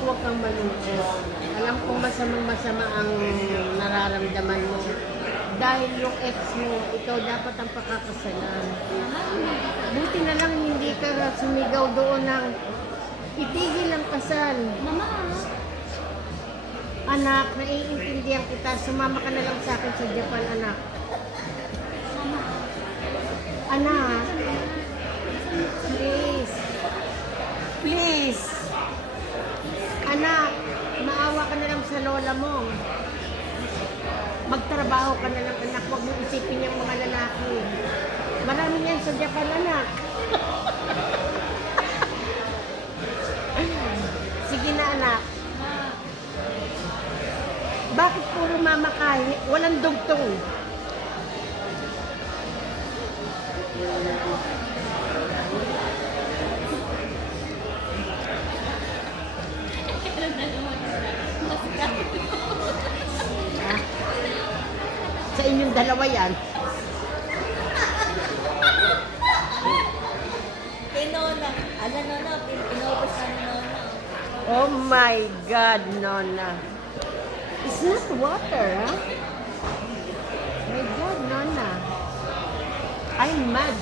huwag kang malungkot. Alam kong masamang masama ang nararamdaman mo. Dahil yung ex mo, ikaw dapat ang pakakasalan. Buti na lang hindi ka sumigaw doon ng itigil ang kasal. Mama, Anak, naiintindihan kita. Sumama ka na lang sa akin sa Japan, anak. mama. Anak, please. Please. Ka na lang sa lola mo. Magtrabaho ka na lang, anak. Huwag mo isipin yung mga lalaki. Marami yan sa Japan, anak. Sige na, anak. Bakit puro mama ka? Walang dugtong. Ha? Sa inyong dalawa yan. Kay Nona. Ala, Nona. pin- Pinobos na ni Nona. Oh my God, Nona. It's not water, huh? My God, Nona. I'm mad.